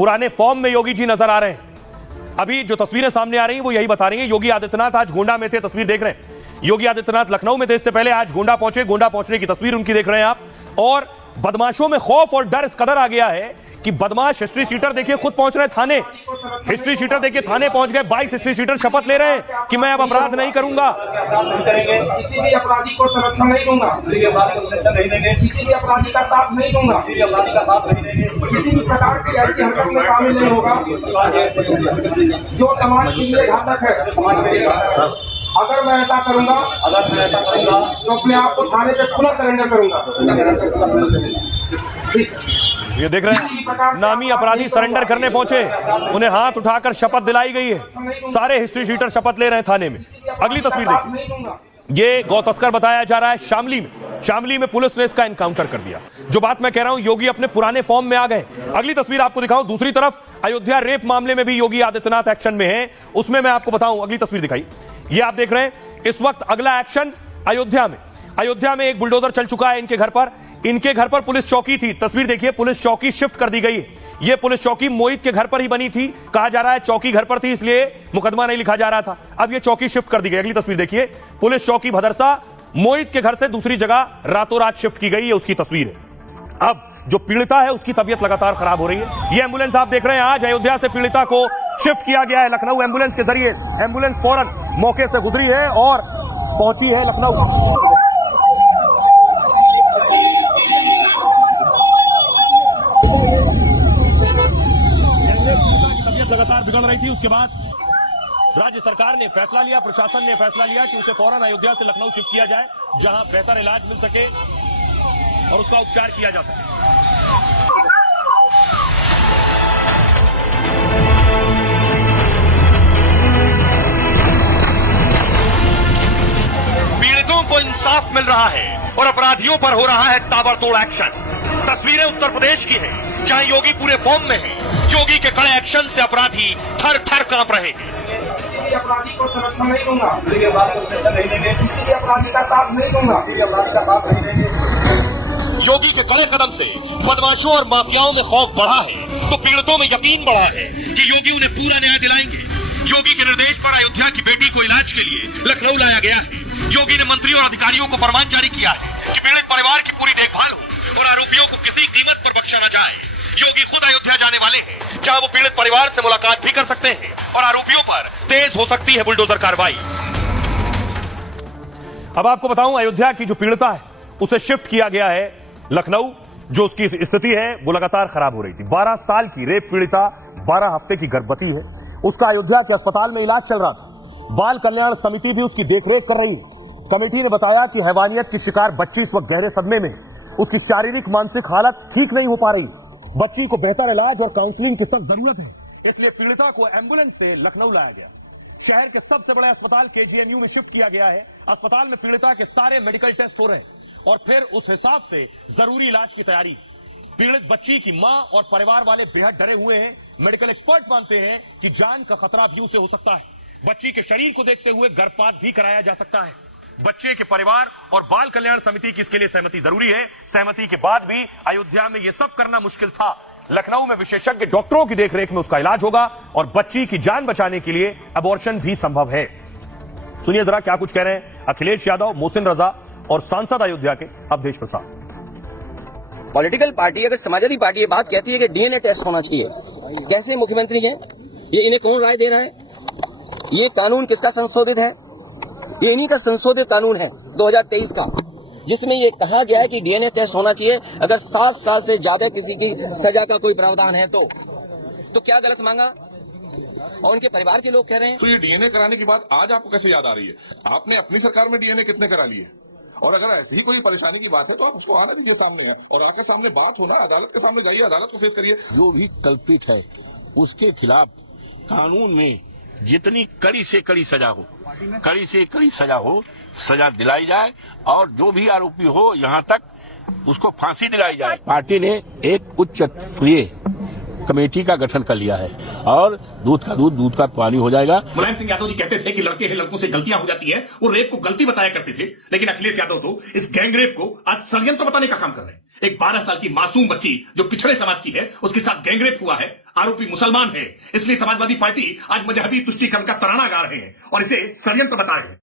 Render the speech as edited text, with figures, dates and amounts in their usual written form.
पुराने फॉर्म में योगी जी नजर आ रहे हैं। अभी जो तस्वीरें सामने आ रही हैं वो यही बता रही हैं। योगी आदित्यनाथ आज गोंडा में थे, तस्वीर देख रहे हैं। योगी आदित्यनाथ लखनऊ में थे, इससे पहले आज गोंडा पहुंचे। गोंडा पहुंचने की तस्वीर उनकी देख रहे हैं आप। और बदमाशों में खौफ और डर इस कदर आ गया है कि बदमाश हिस्ट्री शीटर देखिए खुद पहुंच रहे थाने। हिस्ट्री शीटर देखिए थाने पहुंच गए। 22 हिस्ट्री शीटर शपथ ले रहे हैं कि मैं अब अपराध नहीं करूंगा। किसी भी अपराधी को संरक्षण नहीं दूंगा, किसी भी अपराधी का साथ नहीं दूंगा, किसी भी प्रकार की ऐसी हरकत में शामिल नहीं होगा जो समाज के लिए घातक है। अगर मैं ऐसा करूंगा तो अपने आप को थाने पे खुला सरेंडर करूंगा। ये देख रहे हैं नामी अपराधी सरेंडर करने पहुंचे, उन्हें हाथ उठाकर शपथ दिलाई गई है। सारे हिस्ट्री शीटर शपथ ले रहे हैं थाने में। अगली तस्वीर देखिए। ये गौ तस्कर बताया जा रहा है शामली में। शामली में पुलिस ने इसका एनकाउंटर कर दिया। जो बात मैं कह रहा हूं, योगी अपने पुराने फॉर्म में आ गए। अगली तस्वीर आपको दिखाऊं। दूसरी तरफ अयोध्या रेप मामले में भी योगी आदित्यनाथ एक्शन में है, उसमें मैं आपको बताऊं। अगली तस्वीर दिखाई। ये आप देख रहे हैं इस वक्त अगला एक्शन अयोध्या में। अयोध्या में एक बुलडोजर चल चुका है इनके घर पर। इनके घर पर पुलिस चौकी थी, तस्वीर देखिए। पुलिस चौकी शिफ्ट कर दी गई है। यह पुलिस चौकी मोहित के घर पर ही बनी थी। कहा जा रहा है चौकी घर पर थी इसलिए मुकदमा नहीं लिखा जा रहा था। अब यह चौकी शिफ्ट कर दी गई। अगली तस्वीर देखिए। पुलिस चौकी भदरसा मोहित के घर से दूसरी जगह रातों रात शिफ्ट की गई है, उसकी तस्वीर है। अब जो पीड़िता है उसकी तबीयत लगातार खराब हो रही है। यह एम्बुलेंस आप देख रहे हैं, आज अयोध्या से पीड़िता को शिफ्ट किया गया है लखनऊ एम्बुलेंस के जरिए। एम्बुलेंस फौरन मौके से गुजरी है और पहुंची है लखनऊ। तबीयत लगातार बिगड़ रही थी, उसके बाद राज्य सरकार ने फैसला लिया, प्रशासन ने फैसला लिया कि उसे फौरन अयोध्या से लखनऊ शिफ्ट किया जाए, जहां बेहतर इलाज मिल सके और उसका उपचार किया जा सके। पीड़ितों को इंसाफ मिल रहा है और अपराधियों पर हो रहा है ताबड़तोड़ एक्शन। तस्वीरें उत्तर प्रदेश की हैं, जहां योगी पूरे फॉर्म में है। योगी के कड़े एक्शन से अपराधी थर थर कांप रहे हैं। किसी भी अपराधी को संरक्षण नहीं दूंगा, किसी भी अपराधी का साथ नहीं दूंगा, योगी के कड़े कदम से बदमाशों और माफियाओं में खौफ बढ़ा है तो पीड़ितों में यकीन बढ़ा है कि योगी उन्हें पूरा न्याय दिलाएंगे। योगी के निर्देश पर अयोध्या की बेटी को इलाज के लिए लखनऊ लाया गया है। योगी ने मंत्रियों और अधिकारियों को फरमान जारी किया है कि पीड़ित परिवार की पूरी देखभाल हो और आरोपियों को किसी कीमत पर बख्शा न जाए। योगी खुद अयोध्या जाने वाले हैं, जहां वो पीड़ित परिवार से मुलाकात भी कर सकते हैं और आरोपियों पर तेज हो सकती है बुलडोजर कार्रवाई। अब आपको बताऊं, अयोध्या की जो पीड़िता है उसे शिफ्ट किया गया है लखनऊ। जो उसकी स्थिति है वो लगातार खराब हो रही थी। 12 साल की रेप पीड़िता, 12 हफ्ते की गर्भवती है। उसका अयोध्या के अस्पताल में इलाज चल रहा था। बाल कल्याण समिति भी उसकी देखरेख कर रही है। कमेटी ने बताया कि हैवानियत की शिकार बच्ची इस वक्त गहरे सदमे में। उसकी शारीरिक मानसिक हालत ठीक नहीं हो पा रही। बच्ची को बेहतर इलाज और काउंसलिंग की सख्त जरूरत है, इसलिए पीड़िता को एम्बुलेंस से लखनऊ लाया गया। शहर के सबसे बड़े अस्पताल केजीएमयू में शिफ्ट किया गया है। अस्पताल में पीड़िता के सारे मेडिकल टेस्ट हो रहे हैं और फिर उस हिसाब से जरूरी इलाज की तैयारी। पीड़ित बच्ची की मां और परिवार वाले बेहद डरे हुए हैं। मेडिकल एक्सपर्ट मानते हैं कि जान का खतरा भी उसे हो सकता है। बच्ची के शरीर को देखते हुए गर्भपात भी कराया जा सकता है। बच्चे के परिवार और बाल कल्याण समिति की इसके लिए सहमति जरूरी है। सहमति के बाद भी अयोध्या में यह सब करना मुश्किल था। लखनऊ में विशेषज्ञ डॉक्टरों की देखरेख में उसका इलाज होगा और बच्ची की जान बचाने के लिए अबॉर्शन भी संभव है। सुनिए जरा क्या कुछ कह रहे हैं अखिलेश यादव, मोहसिन रजा और सांसद अयोध्या के अवधेश प्रसाद। पॉलिटिकल पार्टी, अगर समाजवादी पार्टी ये बात कहती है कि डीएनए टेस्ट होना चाहिए, कैसे मुख्यमंत्री हैं ये, इन्हें कौन राय दे रहा है? ये कानून किसका संशोधित है? ये इन्हीं का संशोधित कानून है 2023 का, जिसमें ये कहा गया है कि डीएनए टेस्ट होना चाहिए अगर 7 साल से ज्यादा किसी की सजा का कोई प्रावधान है तो क्या गलत मांगा? और उनके परिवार के लोग कह रहे हैं। तो ये डीएनए कराने की बात आज आपको कैसे याद आ रही है? आपने अपनी सरकार में डीएनए कितने करा लिए? और अगर ऐसी ही कोई परेशानी की बात है तो आप उसको आने दीजिए सामने है और आके सामने बात होना, अदालत के सामने जाइए, अदालत को फेस करिए। जो भी कल्पित है उसके खिलाफ कानून में जितनी कड़ी से कड़ी सजा हो, कड़ी से कड़ी सजा हो, सजा दिलाई जाए और जो भी आरोपी हो यहाँ तक उसको फांसी दिलाई जाए। पार्टी ने एक उच्च स्तरीय कमेटी का गठन कर लिया है और दूध का दूध, दूध का पानी हो जाएगा। मुलायम सिंह यादव जी कहते थे कि लड़के हैं, लड़कों से गलतियां हो जाती हैं, वो रेप को गलती बताया करते थे, लेकिन अखिलेश यादव तो इस गैंगरेप को आज षड्यंत्र बताने का काम कर रहे हैं। एक 12 साल की मासूम बच्ची जो पिछड़े समाज की है, उसके साथ गैंगरेप हुआ है, आरोपी मुसलमान है, इसलिए समाजवादी पार्टी आज मजहबी तुष्टीकरण का तराना गा रहे हैं और इसे षड्यंत्र बता रहे हैं।